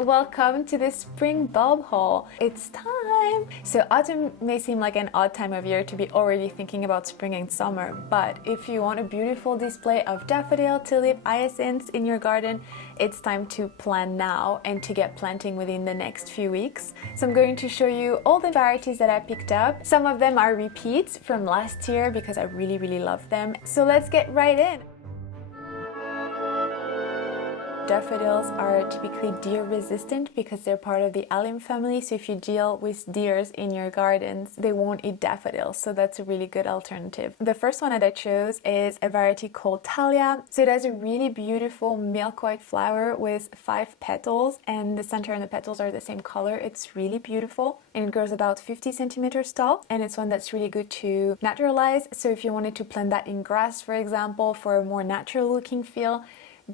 welcome to the spring bulb haul. It's time! So autumn may seem like an odd time of year to be already thinking about spring and summer, but if you want a beautiful display of daffodil, tulip, hyacinths in your garden, it's time to plan now and to get planting within the next few weeks. So I'm going to show you all the varieties that I picked up. Some of them are repeats from last year because I really love them. So let's get right in. Daffodils are typically deer resistant because they're part of the Allium family, so if you deal with deers in your gardens, they won't eat daffodils, so that's a really good alternative. The first one that I chose is a variety called Dahlia. So it has a really beautiful milk white flower with 5 petals, and the center and the petals are the same color. It's really beautiful and it grows about 50 centimeters tall, and it's one that's really good to naturalize. So if you wanted to plant that in grass, for example, for a more natural looking feel,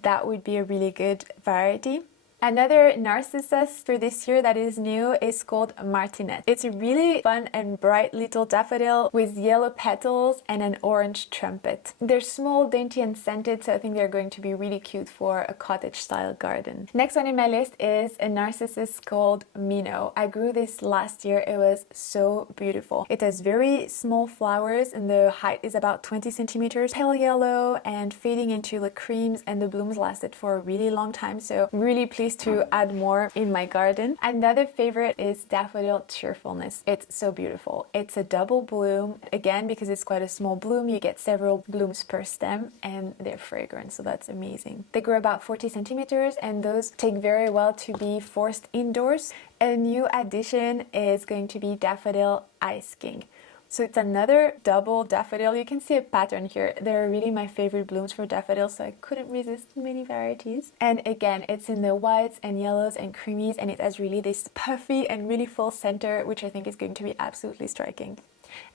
that would be a really good variety. Another narcissus for this year that is new is called Martinet. It's a really fun and bright little daffodil with yellow petals and an orange trumpet. They're small, dainty and scented, so I think they're going to be really cute for a cottage style garden. Next one in my list is a narcissus called Minnow. I grew this last year. It was so beautiful. It has very small flowers and the height is about 20 centimeters, pale yellow and fading into the creams, and the blooms lasted for a really long time, so I'm really pleased to add more in my garden. Another favorite is Daffodil Cheerfulness. It's so beautiful. It's a double bloom. Again, because it's quite a small bloom, you get several blooms per stem and they're fragrant, so that's amazing. They grow about 40 centimeters and those take very well to be forced indoors. A new addition is going to be Daffodil Ice King. So it's another double daffodil. You can see a pattern here. They're really my favorite blooms for daffodils, so I couldn't resist many varieties. And again, it's in the whites and yellows and creamies, and it has really this puffy and really full center, which I think is going to be absolutely striking.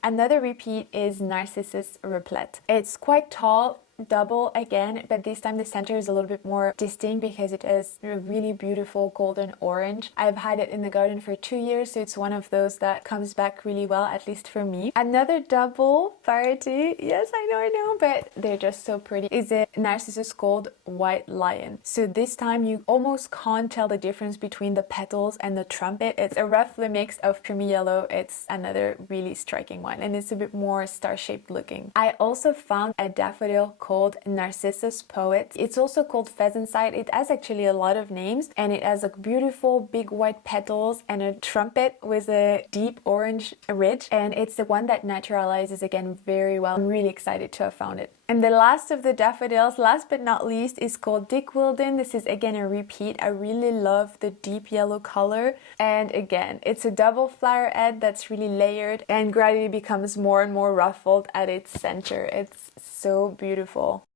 Another repeat is Narcissus Replete. It's quite tall, double again, but this time the center is a little bit more distinct because it has a really beautiful golden orange. I've had it in the garden for 2 years, so it's one of those that comes back really well, at least for me. Another double variety, yes, I know, but they're just so pretty, is a Narcissus called White Lion. So this time you almost can't tell the difference between the petals and the trumpet. It's a roughly mix of creamy yellow. It's another really striking one, and it's a bit more star-shaped looking. I also found a daffodil called Narcissus Poet. It's also called Pheasant-side. It has actually a lot of names, and it has like beautiful big white petals and a trumpet with a deep orange ridge, and it's the one that naturalizes again very well. I'm really excited to have found it. And the last of the daffodils, last but not least, is called Dick Wilden. This is again a repeat. I really love the deep yellow color, and again it's a double flower head that's really layered and gradually becomes more and more ruffled at its center. It's so beautiful.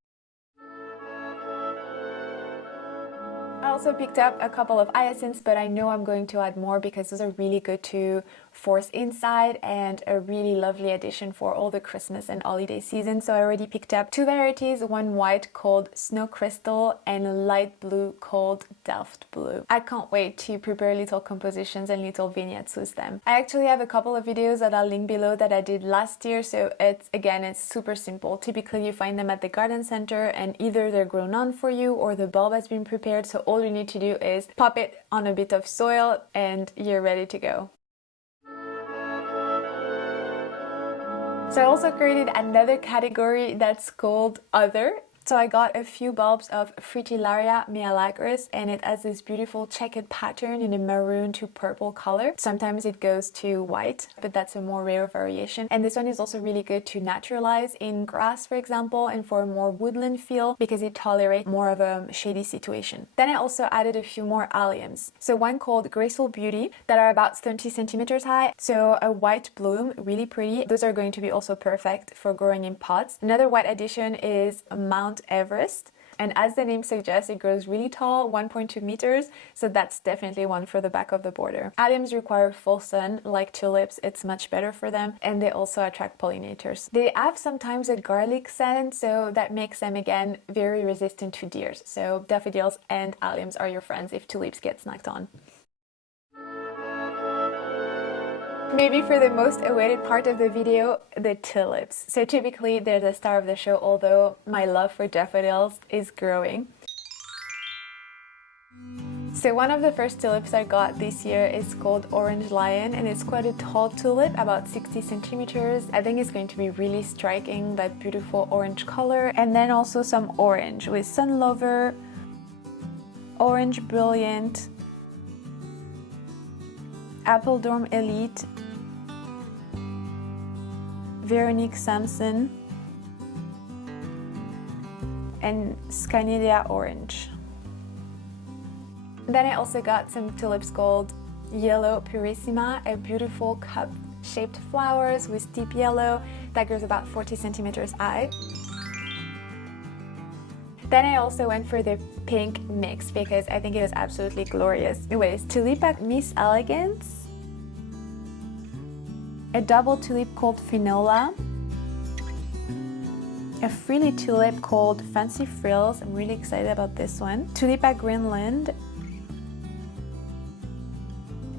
I also picked up a couple of hyacinths, but I know I'm going to add more because those are really good to force inside and a really lovely addition for all the Christmas and holiday season. So I already picked up 2 varieties, one white called Snow Crystal and a light blue called Delft Blue. I can't wait to prepare little compositions and little vignettes with them. I actually have a couple of videos that I'll link below that I did last year, so it's super simple. Typically you find them at the garden center and either they're grown on for you or the bulb has been prepared, so all you need to do is pop it on a bit of soil and you're ready to go. So I also created another category that's called Other. So I got a few bulbs of Fritillaria mealagris, and it has this beautiful checkered pattern in a maroon to purple color. Sometimes it goes to white, but that's a more rare variation. And this one is also really good to naturalize in grass, for example, and for a more woodland feel because it tolerates more of a shady situation. Then I also added a few more alliums. So one called Graceful Beauty that are about 30 centimeters high. So a white bloom, really pretty. Those are going to be also perfect for growing in pots. Another white addition is Mount Everest, and as the name suggests, it grows really tall, 1.2 meters, so that's definitely one for the back of the border. Alliums require full sun, like tulips. It's much better for them, and they also attract pollinators. They have sometimes a garlic scent, so that makes them again very resistant to deers. So daffodils and alliums are your friends if tulips get snacked on. Maybe for the most awaited part of the video, the tulips. So typically they're the star of the show, although my love for daffodils is growing. So one of the first tulips I got this year is called Orange Lion, and it's quite a tall tulip, about 60 centimeters. I think it's going to be really striking, that beautiful orange color. And then also some orange with Sun Lover, Orange Brilliant, Apple Dorm Elite, Veronique Samson, and Skynidia Orange. Then I also got some tulips called Yellow Purissima, a beautiful cup-shaped flowers with deep yellow that grows about 40 centimeters high. Then I also went for the pink mix because I think it was absolutely glorious. Anyways, Tulipa Miss Elegance, a double tulip called Finola, a frilly tulip called Fancy Frills, I'm really excited about this one, Tulipa Greenland,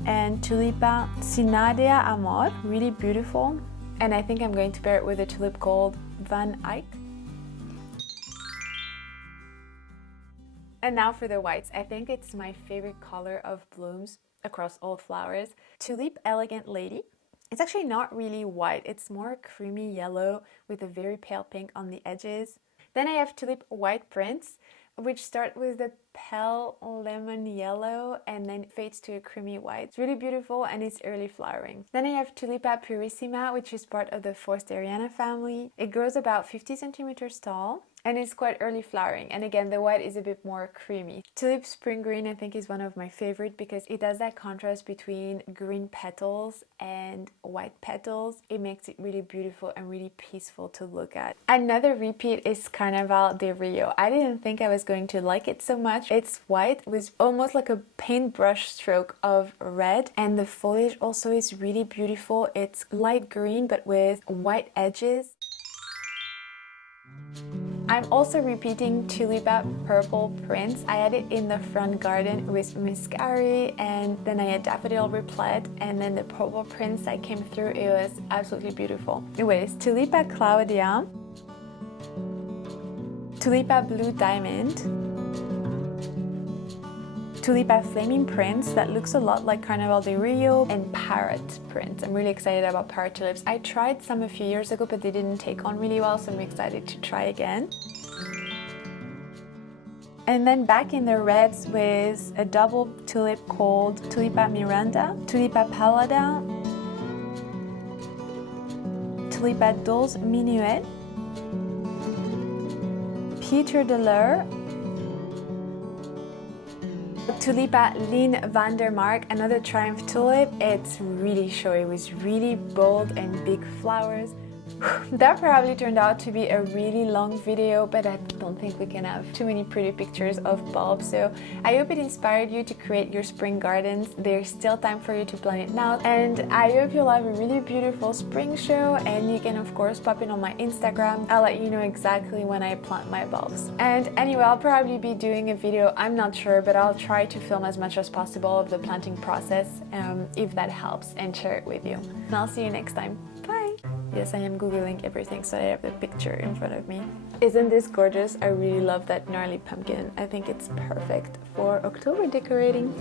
and Tulipa Cinadia Amor, really beautiful. And I think I'm going to pair it with a tulip called Van Eyck. And now for the whites. I think it's my favorite color of blooms across all flowers. Tulip Elegant Lady. It's actually not really white, it's more creamy yellow with a very pale pink on the edges. Then I have Tulip White Prince, which start with the pale lemon yellow and then fades to a creamy white. It's really beautiful and it's early flowering. Then I have Tulipa Purissima, which is part of the Forsteriana family. It grows about 50 centimeters tall and it's quite early flowering, and again the white is a bit more creamy. Tulip Spring Green I think is one of my favorite because it does that contrast between green petals and white petals. It makes it really beautiful and really peaceful to look at. Another repeat is Carnaval de Rio. I didn't think I was going to like it so much. It's white with almost like a paintbrush stroke of red, and the foliage also is really beautiful. It's light green but with white edges. I'm also repeating Tulipa Purple Prince. I had it in the front garden with Muscari, and then I had Daffodil Replet, and then the Purple Prince that came through. It was absolutely beautiful. Anyways, Tulipa Claudia, Tulipa Blue Diamond, Tulipa Flaming Prince that looks a lot like Carnaval de Rio, and Parrot Prince. I'm really excited about parrot tulips. I tried some a few years ago but they didn't take on really well, so I'm excited to try again. And then back in the reds with a double tulip called Tulipa Miranda, Tulipa Pallada, Tulipa Dulce Minuet, Peter de l'Ur, Tulipa Lien van der Mark, another Triumph tulip. It's really showy with really bold and big flowers. That probably turned out to be a really long video, but I don't think we can have too many pretty pictures of bulbs, so I hope it inspired you to create your spring gardens. There's still time for you to plan it now, and I hope you'll have a really beautiful spring show, and you can of course pop in on my Instagram. I'll let you know exactly when I plant my bulbs. And anyway, I'll probably be doing a video, I'm not sure, but I'll try to film as much as possible of the planting process, if that helps, and share it with you. And I'll see you next time. Bye! Yes, I am Googling everything so I have the picture in front of me. Isn't this gorgeous? I really love that gnarly pumpkin. I think it's perfect for October decorating.